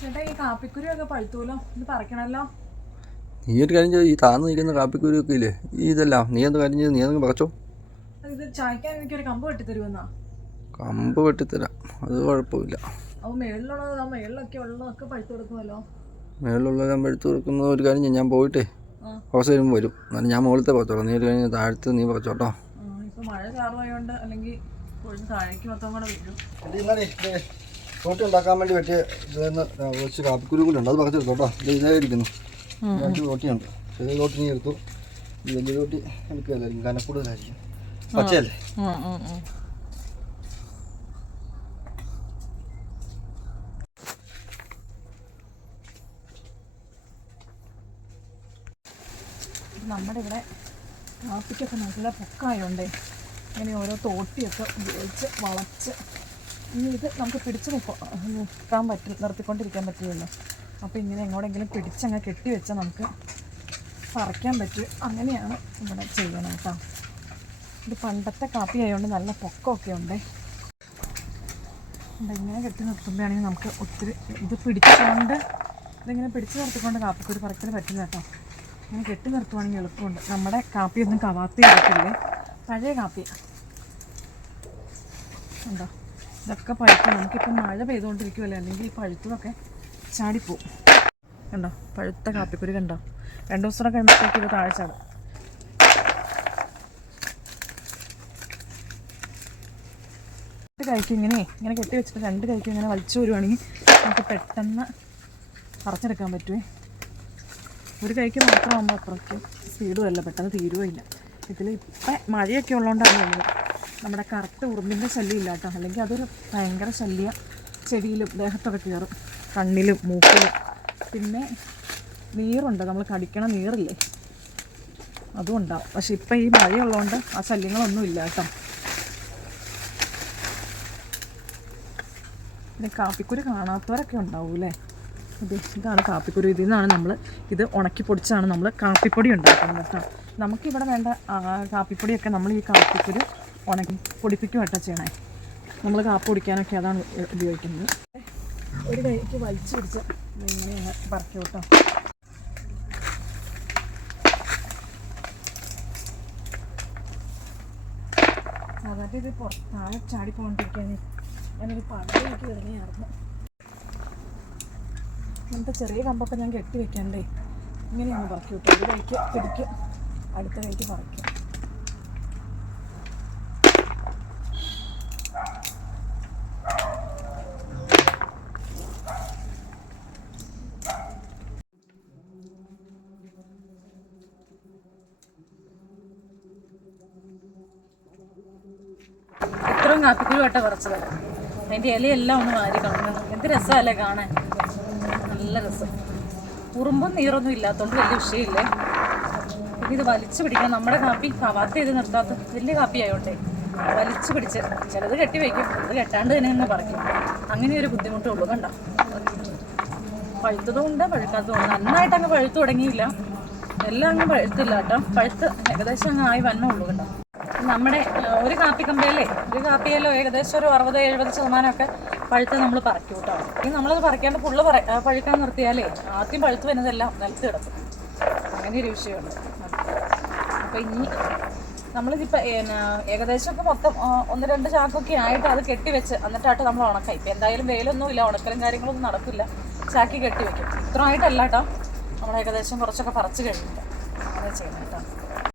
ചേട്ടാ ഈ കാപ്പിക്കുരു ഒക്കെ പഴുത്തൂലോ? ഇത് പറിക്കണല്ലോ. നീ ഒരു കാര്യം ചെയ്തു ഈ താന്ന് നിൽക്കുന്ന കാപ്പിക്കുരു ഒക്കെ ഇല്ലേ? ഈ ഇതെല്ലാം നീ എന്ത് കാര്യം ചെയ്തു നീ എന്തെങ്കിലും പറച്ചോ. അത് ഇത് ചായക്കാൻ എനിക്കൊരു കമ്പ് കമ്പ് വെട്ടിത്തരാം അത് കുഴപ്പമില്ല. അപ്പോൾ മേളിലുള്ളത് ആ മേളിലൊക്കെ ഉള്ളതൊക്കെ പഴുത്ത് കൊടുക്കുമല്ലോ? മേളിലുള്ളതെല്ലാം എടുത്ത് കൊടുക്കുന്ന ഒരു കാര്യം ഞാൻ പോയിട്ടേ ആ. വരുമ്പോൾ വരും. എന്നാലും ഞാൻ മുകളിലത്തെ പറിച്ചോളാം. നീ ഒരു കാര്യം താഴത്ത് നീ പറിച്ചോട്ടോ മഴ ചാറുമായോണ്ട് അല്ലെങ്കിൽ താഴേക്ക് മൊത്തം കൂടെ വീഴും റോട്ടി ഉണ്ടാക്കാൻ വേണ്ടി പറ്റിയ കുറച്ച് കാപ്പിക്കുരു കൂടി ഉണ്ട്. അത് പറിച്ചെടുത്തോട്ടോ ഇത് ഇതേ ഇരിക്കുന്നു. രണ്ട് റോട്ടിയുണ്ട്. ചെറിയ റോട്ടി നീ എടുത്തു. ഈ വലിയ റോട്ടി എടുക്കുകയല്ലായിരിക്കും. കാരണം കൂടുതലായിരിക്കും പച്ചയല്ലേ? നമ്മുടെ ഇവിടെ കാപ്പിക്കൊക്കെ നല്ല പൊക്കായോണ്ടേ ഇങ്ങനെ ഓരോ തോട്ടിയൊക്കെ ഉപയോഗിച്ച് വളച്ച് ഇനി ഇത് നമുക്ക് പിടിച്ച് നിൽക്കാൻ പറ്റും നിർത്തിക്കൊണ്ടിരിക്കാൻ പറ്റുമല്ലോ അപ്പോൾ ഇങ്ങനെ എങ്ങോടെങ്കിലും പിടിച്ചങ്ങ് കെട്ടി വെച്ചാൽ നമുക്ക് പറിക്കാൻ പറ്റും. അങ്ങനെയാണ് ഇവിടെ ചെയ്യണം കേട്ടോ ഇത് പണ്ടത്തെ കാപ്പി ആയതുകൊണ്ട് നല്ല പൊക്കമൊക്കെ ഉണ്ട്. ഇങ്ങനെ കെട്ടി നിർത്തുമ്പോഴാണെങ്കിൽ നമുക്ക് ഒത്തിരി ഇത് പിടിച്ചുകൊണ്ട് ഇതിങ്ങനെ പിടിച്ച് നിർത്തിക്കൊണ്ട് കാപ്പിക്കൊരു പറിക്കൽ പറ്റില്ല കേട്ടോ ഇങ്ങനെ കെട്ടി നിർത്തുവാണെങ്കിൽ എളുപ്പമുണ്ട്. നമ്മുടെ കാപ്പിയൊന്നും കവാത്തി കിട്ടില്ലേ പഴയ കാപ്പി ഉണ്ടോ ഇതൊക്കെ പഴുത്ത് നമുക്കിപ്പോൾ മഴ പെയ്തുകൊണ്ടിരിക്കുമല്ലേ അല്ലെങ്കിൽ ഈ പഴുത്തതൊക്കെ ചാടിപ്പോവും. കണ്ടോ? പഴുത്ത കാപ്പിക്കുരു കണ്ടോ? രണ്ട് ദിവസം കൂടെ കഴിയുമ്പോഴത്തേക്ക് ഇത് താഴെ ചാടും. കൈക്ക് ഇങ്ങനെ. ഇങ്ങനെ കെട്ടി വെച്ചിട്ട് രണ്ട് കൈക്ക് ഇങ്ങനെ വലിച്ചു വരുവാണെങ്കിൽ നമുക്ക് പെട്ടെന്ന് പറിച്ചെടുക്കാൻ പറ്റുമേ ഒരു കൈക്ക് മാത്രമാകുമ്പോൾ അത്രയ്ക്ക് സ്പീഡുമല്ല പെട്ടെന്ന് തീരുവില്ല ഇതിൽ ഇപ്പം മഴയൊക്കെ ഉള്ളതുകൊണ്ടാണ് ഉള്ളത് നമ്മുടെ കറുത്ത ഉറുമ്പിന്റെ ശല്യം ഇല്ല കേട്ടോ. അല്ലെങ്കിൽ അതൊരു ഭയങ്കര ശല്യം. ചെവിയിലും ദേഹത്തൊക്കെ കയറും. കണ്ണിലും മൂക്കിലും. പിന്നെ നീറുണ്ട്. നമ്മൾ കടിക്കണ നീറില്ലേ? അതും ഉണ്ടാവും പക്ഷെ ഇപ്പം ഈ മഴയുള്ളതുകൊണ്ട് ആ ശല്യങ്ങളൊന്നും ഇല്ല കേട്ടോ. പിന്നെ കാപ്പിക്കുരു കാണാത്തവരൊക്കെ ഉണ്ടാവും അല്ലേ? ഇത് ഇതാണ് കാപ്പിക്കുരു. ഇതിൽ നിന്നാണ് നമ്മൾ ഇത് ഉണക്കി പൊടിച്ചാണ് നമ്മൾ കാപ്പിപ്പൊടി ഉണ്ടാക്കുന്നത് കേട്ടോ. നമുക്കിവിടെ വേണ്ട കാപ്പിപ്പൊടിയൊക്കെ നമ്മൾ ഈ കാപ്പിക്കുരു ഉണക്കി പൊടിപ്പിക്കും കേട്ടോ ചെയ്യണേ. നമ്മൾ കാപ്പ് പൊടിക്കാനൊക്കെ അതാണ് ഉപയോഗിക്കുന്നത്. ഒരു കൈക്ക് വലിച്ചു പിടിച്ച് ഇങ്ങനെ പറിക്കും കേട്ടോ. സാധാരണ ഇത് പുറത്ത് താഴെ ചാടി പോകൊണ്ടിരിക്കാൻ ഞാനൊരു പടയിലേക്ക് ഇറങ്ങിയായിരുന്നു ഇങ്ങനത്തെ ചെറിയ കമ്പൊക്കെ ഞാൻ കെട്ടി വെക്കണ്ടേ? ഇങ്ങനെയാണ് പറക്കി വിട്ടത് ഒരു കൈക്ക് പിടിക്കും അടുത്ത കൈക്ക് പറിക്കും. ഇത്രയും കാപ്പിക്കുരു വട്ട പറിച്ചത് അതിന്റെ ഇലയെല്ലാം ഒന്ന് വാരി കാണുന്നത് എന്ത് രസമല്ലേ കാണാൻ? നല്ല രസം. ഉറുമ്പും നീറൊന്നും ഇല്ലാത്തതുകൊണ്ട് വലിയ വിഷയമില്ലേ. പിന്നെ ഇത് വലിച്ചു പിടിക്കണം. നമ്മുടെ കാപ്പി കവാത്ത ചെയ്ത് നിർത്താത്ത വലിയ കാപ്പി ആയോട്ടെ വലിച്ചു പിടിച്ച് ചിലത് കെട്ടി വയ്ക്കും. അത് കെട്ടാണ്ട് തന്നെ എന്ന് പറിക്കും. അങ്ങനെ ഒരു ബുദ്ധിമുട്ടേ ഉള്ളൂ കണ്ട? പഴുത്തതും ഉണ്ട് പഴുക്കാത്തതും ഉണ്ട്. നന്നായിട്ട് അങ്ങ് പഴുത്തു തുടങ്ങിയില്ല. എല്ലാം അങ്ങ് പഴുത്തില്ല കേട്ടോ. പഴുത്ത് ഏകദേശം അങ്ങ് ആയി വന്നേ ഉള്ളൂ കേട്ടോ നമ്മുടെ ഒരു കാപ്പി കമ്പയല്ലേ? ഒരു കാപ്പിയല്ലോ ഏകദേശം ഒരു അറുപത് എഴുപത് ശതമാനമൊക്കെ പഴുത്ത് നമ്മൾ പറിക്കും കേട്ടോ. ഇനി നമ്മളത് പറിക്കാണ്ട് ഫുള്ള് പറ പഴുക്കാൻ നിർത്തിയാലേ ആദ്യം പഴുത്ത് വരുന്നതെല്ലാം നിലത്ത് കിടക്കും. അങ്ങനെ ഒരു വിഷയമുണ്ട്. അപ്പോൾ ഇനി നമ്മളിതിപ്പോൾ ഏകദേശം ഒക്കെ മൊത്തം ഒന്ന് രണ്ട് ചാക്കൊക്കെ ആയിട്ട് അത് കെട്ടി വെച്ച് എന്നിട്ടായിട്ട് നമ്മൾ ഉണക്കാം. ഇപ്പം എന്തായാലും വെയിലൊന്നും ഇല്ല ഉണക്കലും കാര്യങ്ങളൊന്നും നടക്കില്ല. ചാക്കി കെട്ടി വെക്കും. കേട്ടോ. നമ്മൾ ഏകദേശം കുറച്ചൊക്കെ പറിച്ച് കഴിഞ്ഞിട്ട്. അങ്ങനെ ചെയ്യണം കേട്ടോ.